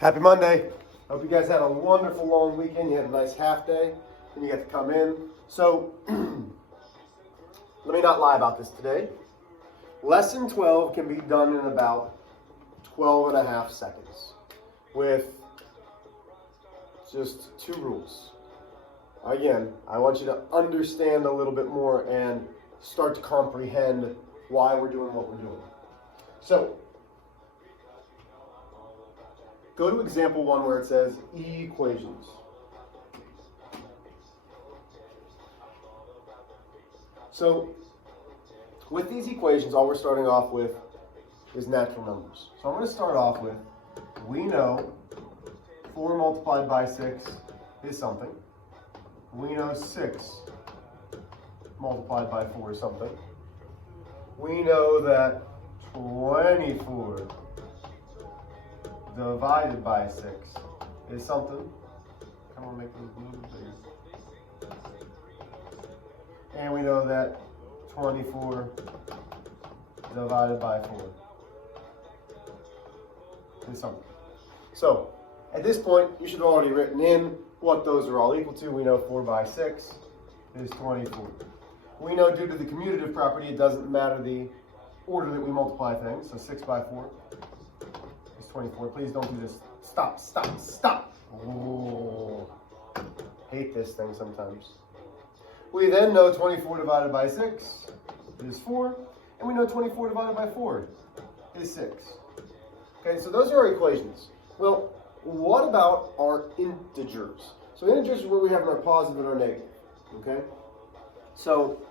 Happy Monday. Hope you guys had a wonderful long weekend. You had a nice half day and you got to come in. So let me not lie about this today. Lesson 12 can be done in about 12 and a half seconds with just 2 rules. Again, I want you to understand a little bit more and start to comprehend why we're doing what we're doing. So, go to example 1 where it says equations. So, with these equations, all we're starting off with is natural numbers. So I'm going to start off with, we know 4 multiplied by 6 is something. We know 6 multiplied by 4 is something. We know that 24 divided by 6 is something. Come on, make those blue, please. And we know that 24 divided by 4 is something. So, at this point, you should have already written in what those are all equal to. We know 4 by 6 is 24. We know due to the commutative property, it doesn't matter the order that we multiply things. So 6 by 4 is 24. Please don't do this. Stop, stop, stop. Oh, hate this thing sometimes. We then know 24 divided by 6 is 4. And we know 24 divided by 4 is 6. Okay, so those are our equations. Well, what about our integers? So integers is where we have our positive and our negative. Okay? So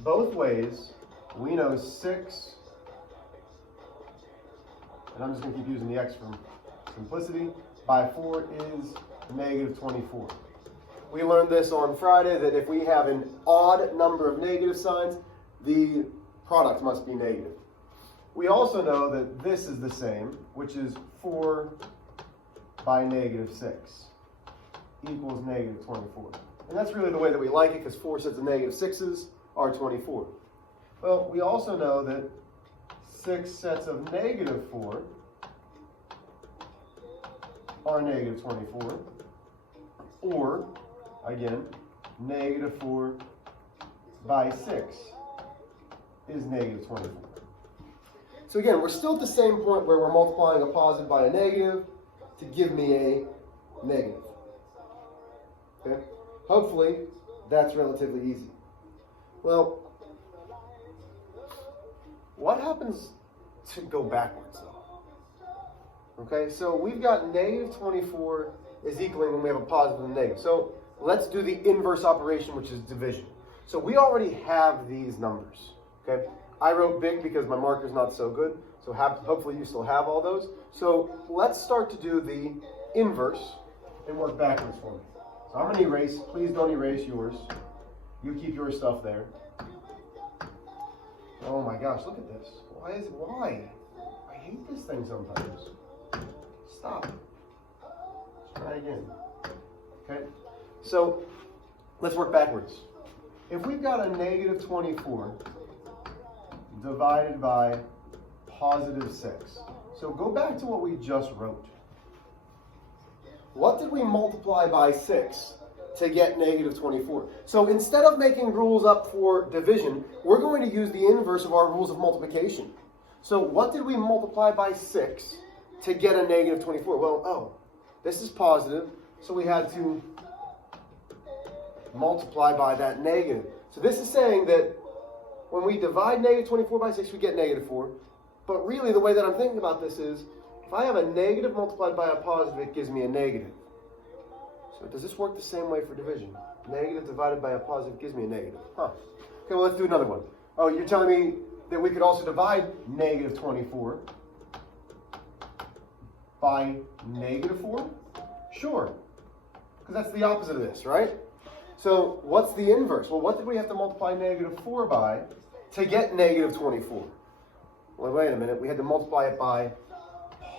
both ways, we know 6, and I'm just going to keep using the x for simplicity, by 4 is negative 24. We learned this on Friday, that if we have an odd number of negative signs, the product must be negative. We also know that this is the same, which is 4 by negative 6 equals negative 24. And that's really the way that we like it, because 4 sets of negative 6s are 24. Well, we also know that 6 sets of negative 4 are negative 24. Or, again, negative 4 by 6 is negative 24. So again, we're still at the same point where we're multiplying a positive by a negative to give me a negative. Okay? Hopefully, that's relatively easy. Well, what happens to go backwards though? Okay, so we've got negative 24 is equaling when we have a positive and a negative. So let's do the inverse operation, which is division. So we already have these numbers. Okay, I wrote big because my marker's not so good. So hopefully you still have all those. So let's start to do the inverse and work backwards for me. So I'm going to erase. Please don't erase yours. You keep your stuff there. Oh my gosh, look at this. Why? I hate this thing sometimes. Stop. Let's try again. Okay, so let's work backwards. If we've got a negative 24 divided by positive 6. So go back to what we just wrote. What did we multiply by 6 to get negative 24? So instead of making rules up for division, we're going to use the inverse of our rules of multiplication. So what did we multiply by 6 to get a negative 24? Well, this is positive, so we had to multiply by that negative. So this is saying that when we divide negative 24 by 6, we get negative 4. But really, the way that I'm thinking about this is, if I have a negative multiplied by a positive, it gives me a negative. So does this work the same way for division? Negative divided by a positive gives me a negative. Huh. Okay, well, let's do another one. Oh, you're telling me that we could also divide negative 24 by negative 4? Sure, because that's the opposite of this, right? So what's the inverse? Well, what did we have to multiply negative 4 by to get negative 24? Well, wait a minute. We had to multiply it by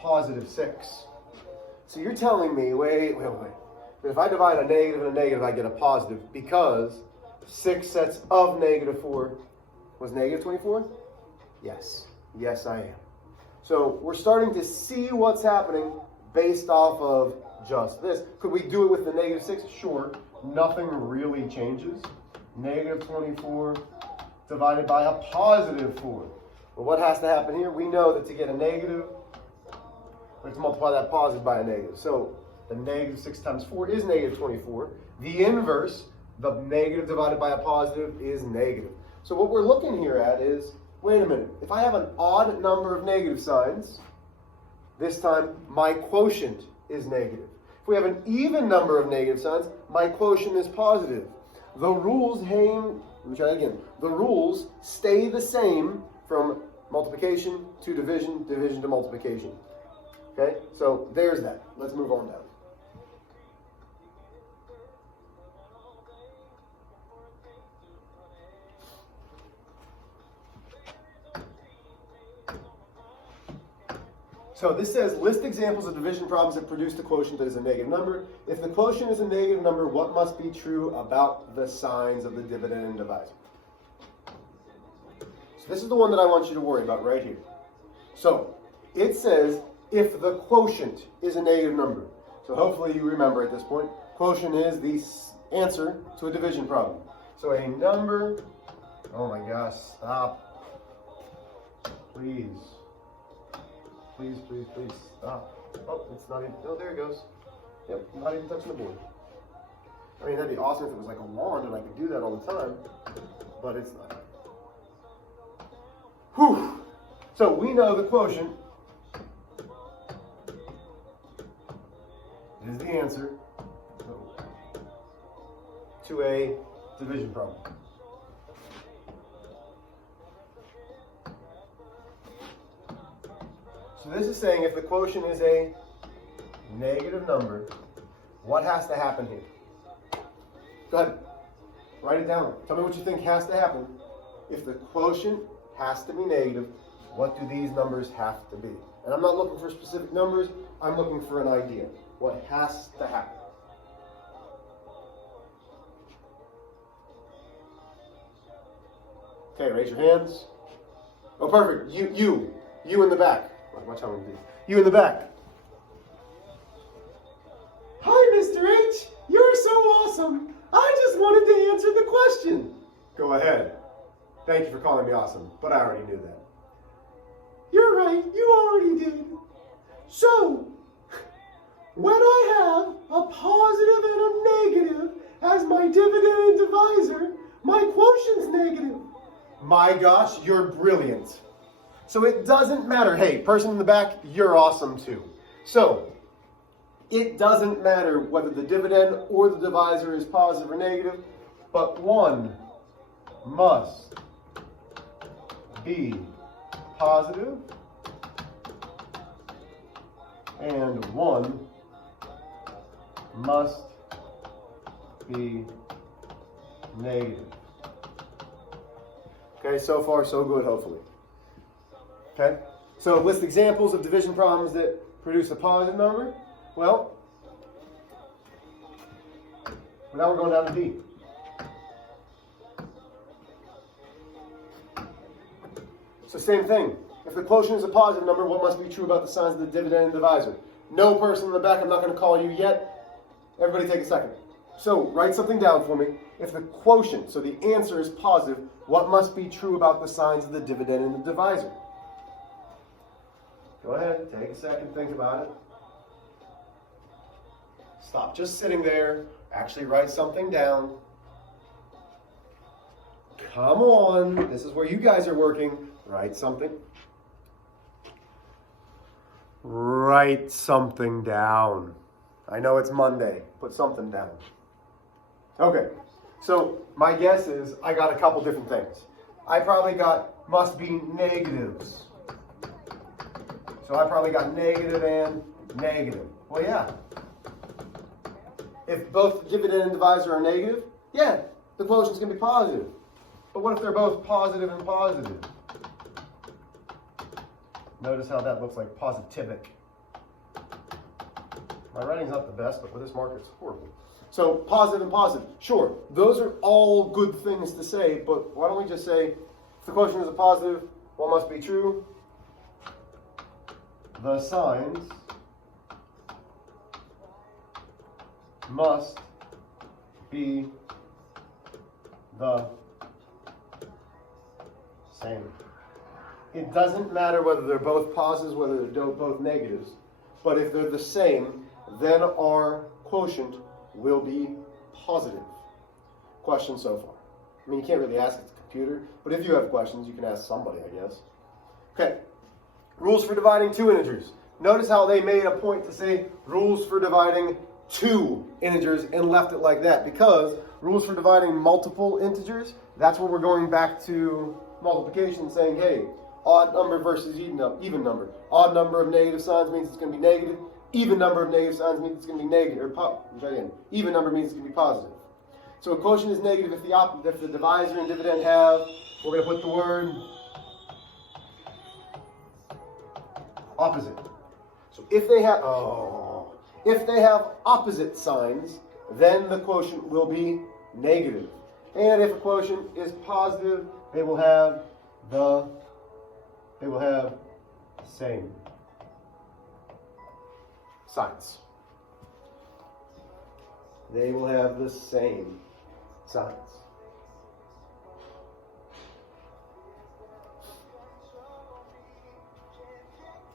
positive 6. So you're telling me, wait. That if I divide a negative and a negative, I get a positive because 6 sets of negative 4 was negative 24? Yes. Yes, I am. So we're starting to see what's happening based off of just this. Could we do it with the negative 6? Sure. Nothing really changes. Negative 24 divided by a positive 4. Well, what has to happen here? We know that to get a negative, we have to multiply that positive by a negative. So the negative 6 times 4 is negative 24. The inverse, the negative divided by a positive, is negative. So what we're looking here at is, wait a minute, if I have an odd number of negative signs, this time my quotient is negative. If we have an even number of negative signs, my quotient is positive. The rules let me try that again. The rules stay the same from multiplication to division, division to multiplication. Okay, so there's that. Let's move on down. So this says, list examples of division problems that produce a quotient that is a negative number. If the quotient is a negative number, what must be true about the signs of the dividend and divisor? So this is the one that I want you to worry about right here. So it says, if the quotient is a negative number. So hopefully you remember at this point, quotient is the answer to a division problem. So a number, oh my gosh, stop. Please. Please, please, please, stop. Oh, it's not even, oh, there it goes. Yep, not even touching the board. I mean, that'd be awesome if it was like a wand and I could do that all the time, but it's not. Whew. So we know the quotient is the answer to a division problem. So this is saying if the quotient is a negative number, what has to happen here? Go ahead, write it down. Tell me what you think has to happen. If the quotient has to be negative, what do these numbers have to be? And I'm not looking for specific numbers, I'm looking for an idea. What has to happen? Okay, raise your hands. Oh, perfect. You in the back. Watch how I'm going to do. You in the back. Hi, Mr. H. You're so awesome. I just wanted to answer the question. Go ahead. Thank you for calling me awesome, but I already knew that. You're right. You already did. So, when I have a positive and a negative as my dividend and divisor, my quotient's negative. My gosh, you're brilliant. So it doesn't matter. Hey, person in the back, you're awesome too. So it doesn't matter whether the dividend or the divisor is positive or negative, but one must be positive and one must be negative. Okay, so far so good, hopefully. Okay, so list examples of division problems that produce a positive number. Well, now we're going down to D. So same thing. If the quotient is a positive number, what must be true about the signs of the dividend and divisor? No person in the back, I'm not going to call you yet. Everybody take a second. So write something down for me. If the quotient, so the answer is positive, what must be true about the signs of the dividend and the divisor? Go ahead, take a second, think about it. Stop just sitting there. Actually write something down. Come on, this is where you guys are working. Write something. Write something down. I know it's Monday. Put something down. Okay, so my guess is I got a couple different things. I probably got must be negatives. So I probably got negative and negative. Well, yeah. If both dividend and divisor are negative, yeah, the quotient's going to be positive. But what if they're both positive and positive? Notice how that looks like positivic. My writing's not the best, but with this marker it's horrible. So positive and positive. Sure, those are all good things to say, but why don't we just say, if the quotient is a positive, what must be true? The signs must be the same. It doesn't matter whether they're both positives, whether they're both negatives, but if they're the same, then our quotient will be positive. Question so far. I mean, you can't really ask it to the computer, but if you have questions, you can ask somebody, I guess. Okay, rules for dividing two integers. Notice how they made a point to say rules for dividing two integers and left it like that, because rules for dividing multiple integers, that's where we're going back to multiplication, saying, hey, odd number versus even number. Odd number of negative signs means it's going to be negative. Even number of negative signs means it's going to be negative. Even number means it's going to be positive. So a quotient is negative if the divisor and dividend have, we're going to put the word opposite. So if they have opposite signs, then the quotient will be negative. And if a quotient is positive, they will have same signs. They will have the same signs.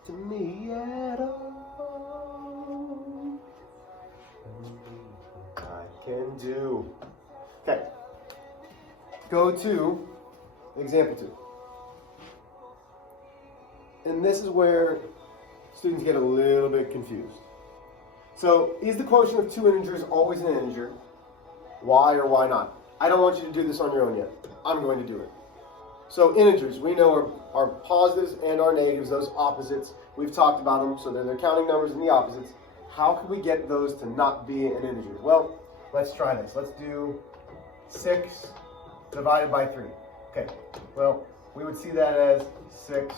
To me at all, I can do. Okay. Go to example 2. And this is where students get a little bit confused. So, is the quotient of two integers always an integer? Why or why not? I don't want you to do this on your own yet. I'm going to do it. So, integers, we know are positives and are negatives, those opposites. We've talked about them, so they're counting numbers and the opposites. How can we get those to not be an integer? Well, let's try this. Let's do 6 divided by 3. Okay, well, we would see that as 6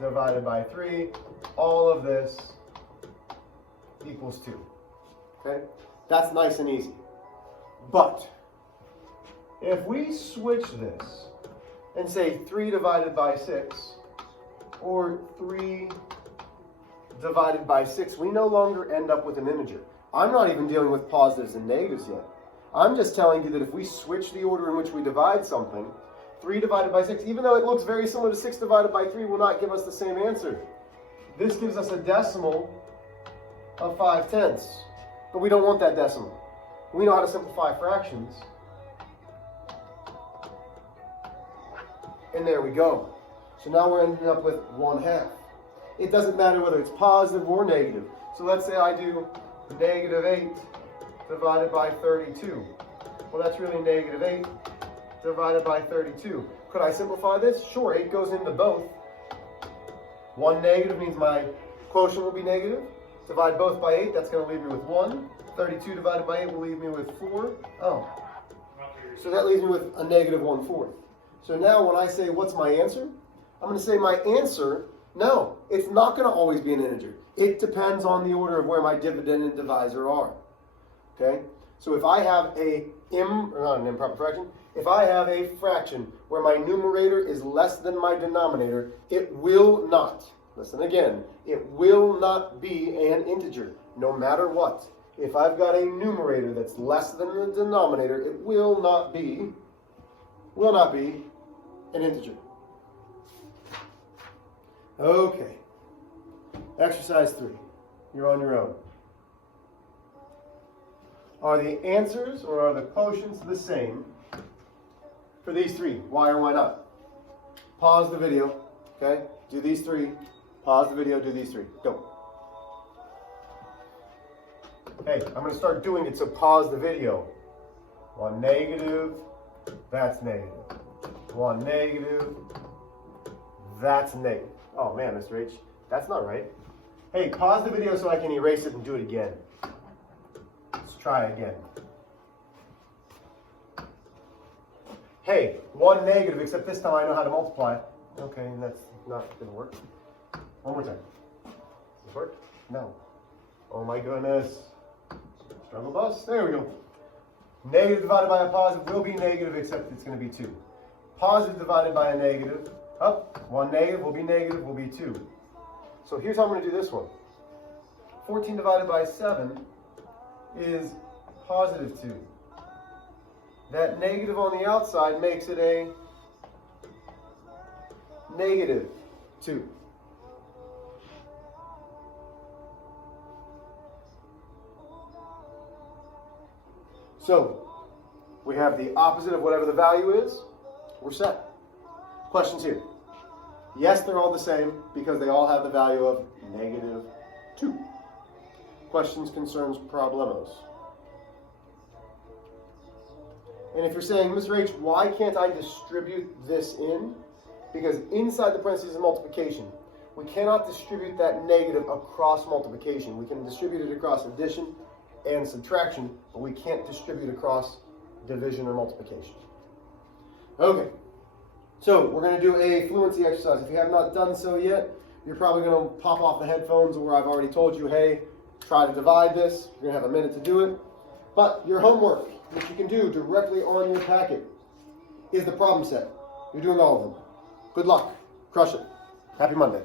divided by 3. All of this equals 2. Okay, that's nice and easy. But if we switch this and say 3 divided by 6 or 3 divided by 6, we no longer end up with an integer. I'm not even dealing with positives and negatives yet. I'm just telling you that if we switch the order in which we divide something, 3 divided by 6, even though it looks very similar to 6 divided by 3, will not give us the same answer. This gives us a decimal of 5/10. But we don't want that decimal. We know how to simplify fractions. And there we go. So now we're ending up with 1/2. It doesn't matter whether it's positive or negative. So let's say I do negative 8 divided by 32. Well, that's really negative 8 divided by 32. Could I simplify this? Sure, 8 goes into both. 1 negative means my quotient will be negative. Divide both by 8, that's going to leave me with 1. 32 divided by 8 will leave me with 4. Oh. So that leaves me with a negative 1/4. So now when I say, what's my answer? I'm going to say my answer, no, it's not going to always be an integer. It depends on the order of where my dividend and divisor are. Okay? So if I have not an improper fraction, if I have a fraction where my numerator is less than my denominator, it will not, listen again, it will not be an integer, no matter what. If I've got a numerator that's less than the denominator, it will not be an integer. Okay. Exercise 3. You're on your own. Are the answers or are the quotients the same for these 3? Why or why not? Pause the video. Okay? Do these 3. Pause the video, do these 3. Go. Hey, I'm going to start doing it, so pause the video. 1 negative, that's negative. 1 negative, that's negative. Oh man, Mr. H, that's not right. Hey, pause the video so I can erase it and do it again. Let's try again. Hey, 1 negative, except this time I know how to multiply. Okay, that's not going to work. One more time. Does this work? No. Oh my goodness. Struggle bus. There we go. Negative divided by a positive will be negative, except it's going to be 2. Positive divided by a negative. Up. 1 negative will be 2. So here's how I'm going to do this one. 14 divided by 7 is positive 2. That negative on the outside makes it a negative 2. So, we have the opposite of whatever the value is. We're set. Questions here? Yes, they're all the same because they all have the value of negative 2. Questions, concerns, problemos. And if you're saying, Mr. H, why can't I distribute this in? Because inside the parentheses is multiplication. We cannot distribute that negative across multiplication. We can distribute it across addition and subtraction, but we can't distribute across division or multiplication. Okay, so we're going to do a fluency exercise. If you have not done so yet, you're probably going to pop off the headphones where I've already told you, hey, try to divide this. You're going to have a minute to do it. But your homework, which you can do directly on your packet, is the problem set. You're doing all of them. Good luck. Crush it. Happy Monday.